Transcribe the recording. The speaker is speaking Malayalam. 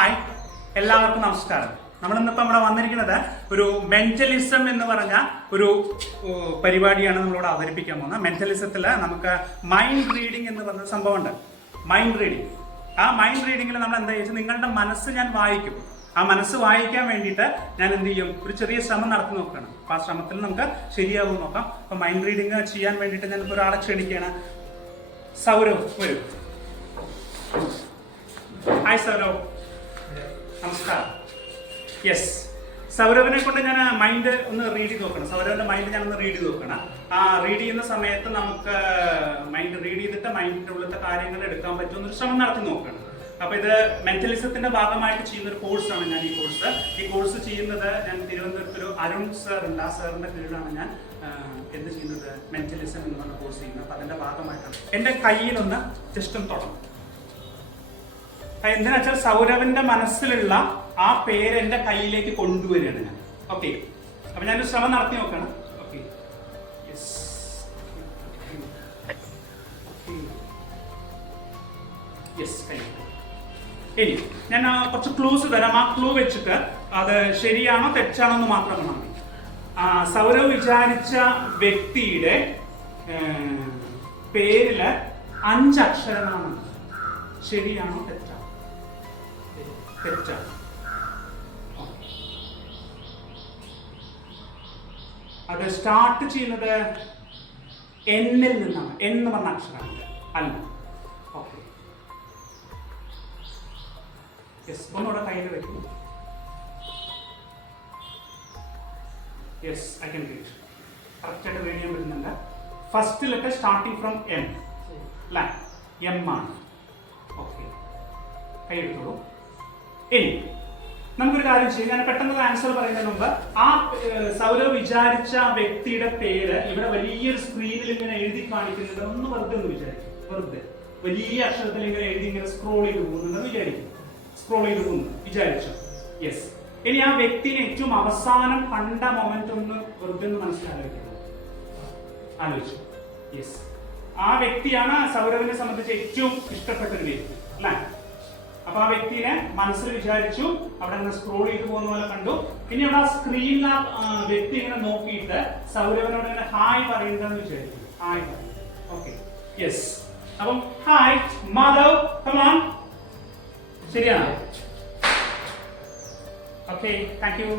ഹായ്, എല്ലാവർക്കും നമസ്കാരം. നമ്മളിന്നിപ്പോൾ ഇവിടെ വന്നിരിക്കുന്നത് ഒരു മെന്റലിസം എന്ന് പറഞ്ഞ ഒരു പരിപാടിയാണ് നമ്മളിവിടെ അവതരിപ്പിക്കാൻ പോകുന്നത്. മെന്റലിസത്തിൽ നമുക്ക് മൈൻഡ് റീഡിംഗ് എന്ന് പറഞ്ഞ സംഭവമുണ്ട്. മൈൻഡ് റീഡിംഗ്, ആ മൈൻഡ് റീഡിങ്ങിൽ നമ്മൾ എന്താ വെച്ചാൽ നിങ്ങളുടെ മനസ്സ് ഞാൻ വായിക്കും. ആ മനസ്സ് വായിക്കാൻ വേണ്ടിയിട്ട് ഞാൻ എന്ത് ചെയ്യും, ഒരു ചെറിയ ശ്രമം നടത്തി നോക്കണം. അപ്പോൾ ആ ശ്രമത്തിൽ നമുക്ക് ശരിയാവും നോക്കാം. അപ്പോൾ മൈൻഡ് റീഡിങ് ചെയ്യാൻ വേണ്ടിയിട്ട് ഞാനിപ്പോൾ ഒരാളെ ക്ഷണിക്കുകയാണ്. സൗരവ് വരും. ഹായ് സൗരവ്, നമസ്കാരം. യെസ്, സൗരവിനെ കൊണ്ട് ഞാൻ മൈൻഡ് ഒന്ന് റീഡ് ചെയ്ത് നോക്കണം. സൗരവിന്റെ മൈൻഡ് ഞാനൊന്ന് റീഡ് ചെയ്ത് നോക്കണം. ആ റീഡ് ചെയ്യുന്ന സമയത്ത് നമുക്ക് മൈൻഡ് റീഡ് ചെയ്തിട്ട് മൈൻഡിന്റെ ഉള്ളിലത്തെ കാര്യങ്ങൾ എടുക്കാൻ പറ്റുമെന്നൊരു ശ്രമം നടത്തി നോക്കണം. അപ്പൊ ഇത് മെന്റലിസത്തിന്റെ ഭാഗമായിട്ട് ചെയ്യുന്ന ഒരു കോഴ്സാണ് ഞാൻ ഈ കോഴ്സ് ചെയ്യുന്നത്. ഞാൻ തിരുവനന്തപുരത്ത് ഒരു അരുൺ സാർ ഉണ്ട്. ആ സാറിന്റെ കീഴിലാണ് ഞാൻ എന്ത് ചെയ്യുന്നത്, മെന്റലിസം എന്ന് പറഞ്ഞ കോഴ്സ് ചെയ്യുന്നത്. അപ്പൊ അതിന്റെ ഭാഗമായിട്ടാണ് എന്റെ കയ്യിലൊന്ന് ജസ്റ്റ് തുടങ്ങും. എന്തിനാ വെച്ചാൽ സൗരവിന്റെ മനസ്സിലുള്ള ആ പേര് എന്റെ കയ്യിലേക്ക് കൊണ്ടുവരികയാണ് ഞാൻ. ഓക്കെ, അപ്പൊ ഞാനൊരു ശ്രമം നടത്തി നോക്കണം. ഓക്കെ, ഇനി ഞാൻ കുറച്ച് ക്ലൂസ് തരാം. ആ ക്ലൂ വെച്ചിട്ട് അത് ശരിയാണോ തെറ്റാണോ എന്ന് മാത്രം കാണാൻ മതി. സൗരവ് വിചാരിച്ച വ്യക്തിയുടെ പേരില് 5 അക്ഷരങ്ങളാണ്. ശരിയാണോ തെറ്റാണോ? തെറ്റാണ്. അത് സ്റ്റാർട്ട് ചെയ്യുന്നത് എന്നിൽ നിന്നാണ്. എന്ന് പറഞ്ഞ അക്ഷരമാണ് അല്ല. ഓക്കെ, യെസ്, ഒന്നുകൂടെ കയ്യിൽ വെക്കും. Yes, I can read. കറക്റ്റായിട്ട് റീഡ് ചെയ്യാൻ പറ്റുന്നുണ്ട്. First letter starting from M അല്ല, എം ആണ്. ഓക്കെ, കൈ എടുത്തോളൂ. ഇനി നമുക്കൊരു കാര്യം ചെയ്യാം. ഞാൻ പെട്ടെന്ന് ആൻസർ പറയുന്നതിന് മുമ്പ് ആ സൗരവ് വിചാരിച്ച വ്യക്തിയുടെ പേര് ഇവിടെ വലിയൊരു സ്ക്രീനിൽ ഇങ്ങനെ എഴുതി കാണിക്കുന്നത് ഒന്ന് വെറുതെ ഒന്ന് വിചാരിക്കും. വെറുതെ വലിയ അക്ഷരത്തിൽ ഇങ്ങനെ എഴുതി ഇങ്ങനെ സ്ക്രോൾ ചെയ്ത് പോകുന്നുണ്ടെന്ന് വിചാരിക്കും. സ്ക്രോൾ ചെയ്ത് പോകുന്നു വിചാരിച്ചു. യെസ്, ഇനി ആ വ്യക്തിനെ ഏറ്റവും അവസാനം കണ്ട മൊമെന്റ് ഒന്ന് വെറുതെ ഒന്ന് മനസ്സിലാലോചിക്കുന്നത്. ആലോചിച്ചു. യെസ്, ആ വ്യക്തിയാണ് സൗരവിനെ സംബന്ധിച്ച് ഏറ്റവും ഇഷ്ടപ്പെട്ട ഒരു വ്യക്തി അല്ലേ? അപ്പൊ ആ വ്യക്തിനെ മനസ്സിൽ വിചാരിച്ചു, അവിടെ നിന്ന് സ്ക്രോൾ ചെയ്ത് പോകുന്ന പോലെ കണ്ടു. ഇനി അവിടെ ആ സ്ക്രീനിൽ ആ വ്യക്തി ഇങ്ങനെ നോക്കിയിട്ട് സൗരവനോട് ഇങ്ങനെ ഹായ് പറയണ്ടെന്ന് വിചാരിച്ചു. ഹായ് പറയും. Okay, yes. അപ്പം ഹായ് മാധവ്, കം ഓൺ. ശരിയാണ്. Okay, thank you.